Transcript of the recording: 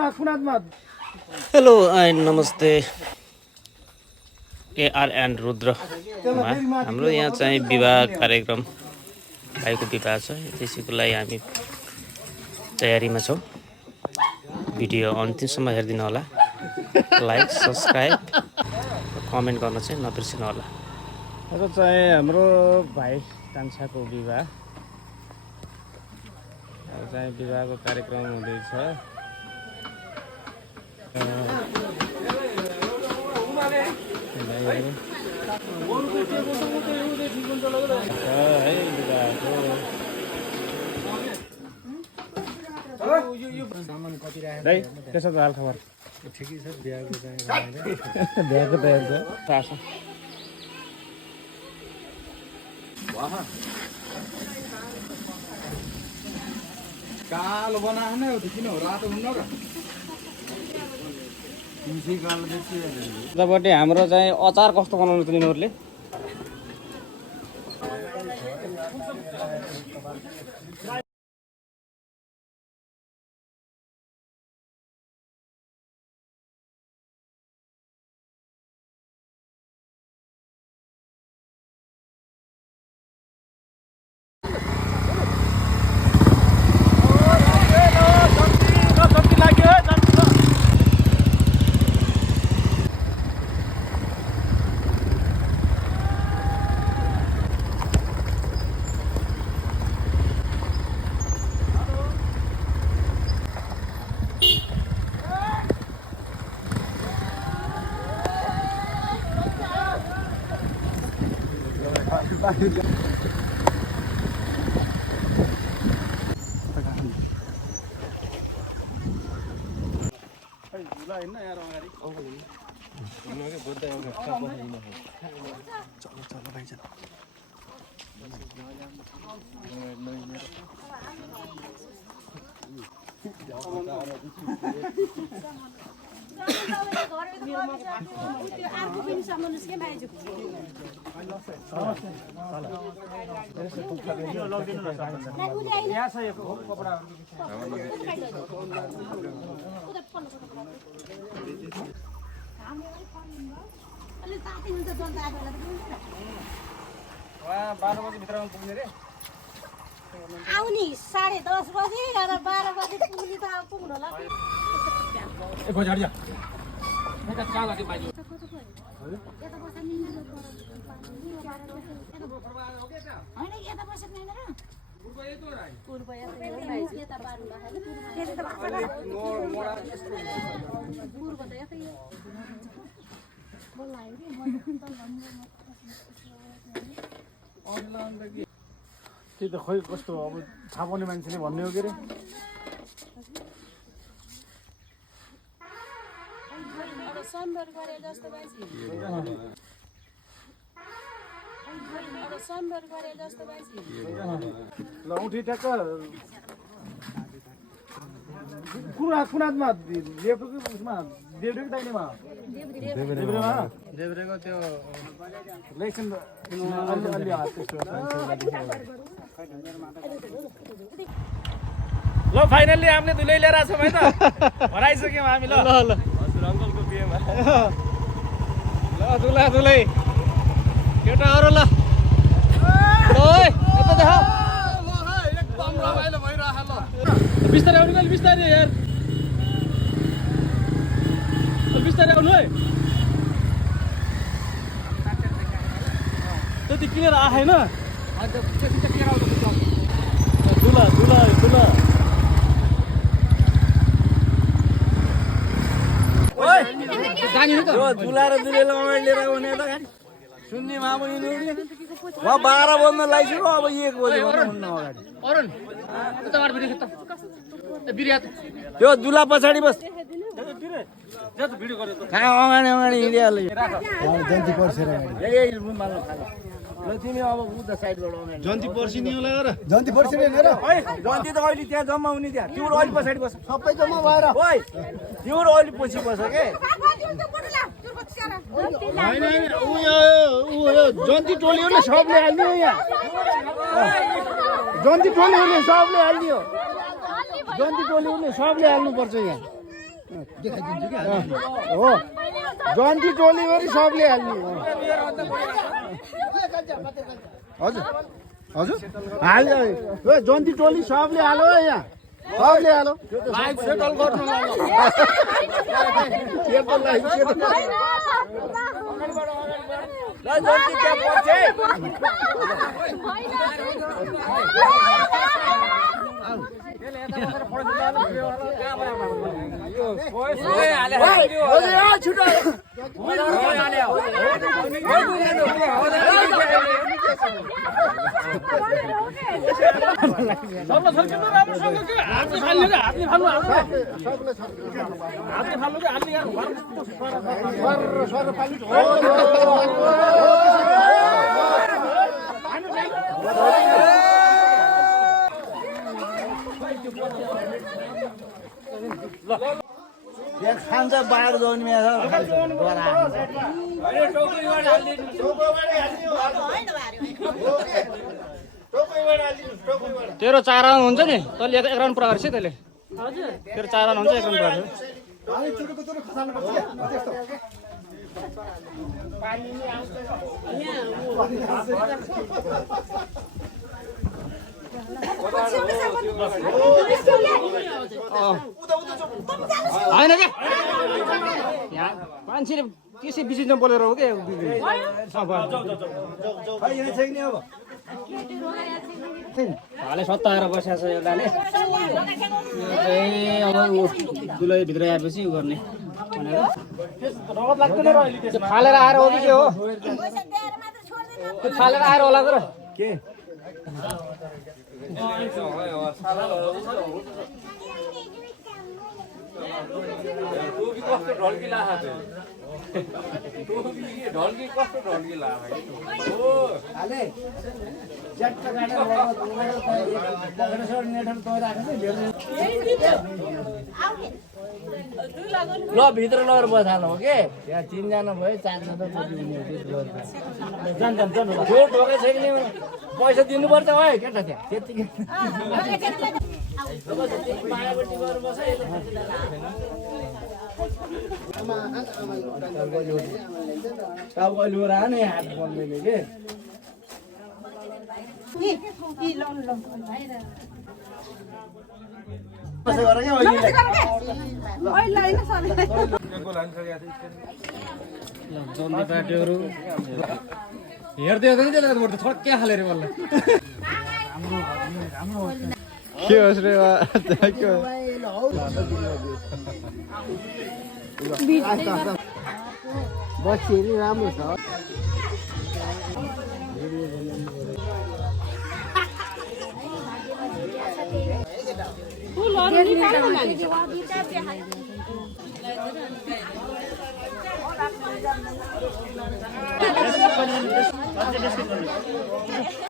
Hello and नमस्ते AR and Rudrama हाम्रो यहाँ चाहिँ विवाह कार्यक्रम भाइको विवाह छ त्यसैको लागि हामी तयारीमा छौँ। भिडियो अन्तिमसम्म हेरिदिनु होला। लाइक सब्सक्राइब कमेन्ट गर्न चाहिँ नबिर्सिनु होला। र चाहिँ हाम्रो भाइ कान्छाको विवाह चाहिँ विवाहको कार्यक्रम हुँदैछ। त्यसो त हाल खबर ठिकै छ। बिहाको बिहाको तयार छ। कालो बनाउने हो त किन हो रातो हुन्न र उतापट्टि हाम्रो चाहिँ अचार कस्तो बनाउनु त यिनीहरूले आउनी 10:30 बजे र 12 बजे पुग्ने त पुग्नु होला। ए बजार जा त्यही त खोइ कस्तो अब थाहा पाउने मान्छेले भन्ने हो के अरे। ल उठी ट्याक्क कुनामा लेफ्टको उसमा देब्रेको दाहिनेमा देब्रेको त्यो लेसन अलि ल फाइनल्ली हामीले दुलै लिएर आएको छौँ है त हराइसक्यौँ हामी। ल ल ल हजुर अङ्कलको बिहेमा ल दुला दुलै केटाहरू ल यता देख एकदम रमाइलो भइरहेको ल बिस्तारै आउनु कहिले बिस्तारै यार बिस्तारै आउनु है। त्यति किनेर आएन दुला दुला दुला दुला र दुलेले मोबाइल लिएर आउने त सुन्ने मामु यिनीहरूले म 12 बज्न लागिसक्यो अब 1 बजे भन्नु अगाडि त्यो दुला पछाडि बस अगाडि अगाडि हिँडिहाल्यो जन्ती पर्सेर ल तिमी अब उता साइडबाट अगाडि जन्ती पर्सिनी होला र जन्ती पर्सेर हेर जन्ती त अहिले त्यहाँ जम्मा हुने त्यहाँ तिम्रो अहिले पछाडि बस सबै जम्मा भएर ओइ तिम्रो अहिले पछि बस के होइन उयो जन्ती टोलीहरूले सबले हाल्ने हो यहाँ जन्ती टोलीहरूले सबले हाल्ने हो जन्ती टोलीहरूले सबले हाल्नुपर्छ यहाँ हो जन्ती टोली गरी सबले हाल्ने हजुर हजुर हाल्यो जन्ती टोली सबले हालो यहाँ सबले हालो लाइभ सेटल गर्नु खान्छ बाहिर जाउने तेरो 4 राउन्ड हुन्छ नि तैँले 1 राउन्ड पुरा गर्छ तैँले तेरो 4 राउन्ड हुन्छ 1 राउन्ड पुरा गर्छ होइन क्या यहाँ मान्छेले त्यसै बिचमा बोलेर हो क्या हालै सत्ताएर बसेको छ एउटाले अब दुलै भित्र आएपछि उ गर्ने भनेर फालेर आएर हो कि के हो फालेर आएर होला तर के ढल्की कस्तो ढल्की ल भित्र लगेर बसाल्नु हो कि त्यहाँ 3 जना भयो 4 जना जो ढोकै छैन पैसा दिनुपर्छ है केटा त्यहाँ त्यतिकै टाउको लुरा नि हात बन्दैले के पार्टीहरू हेर्दै हेर्दै त्यसलाई थर्के हालेर बल्ल के होस् रे बसेरी राम्रो छ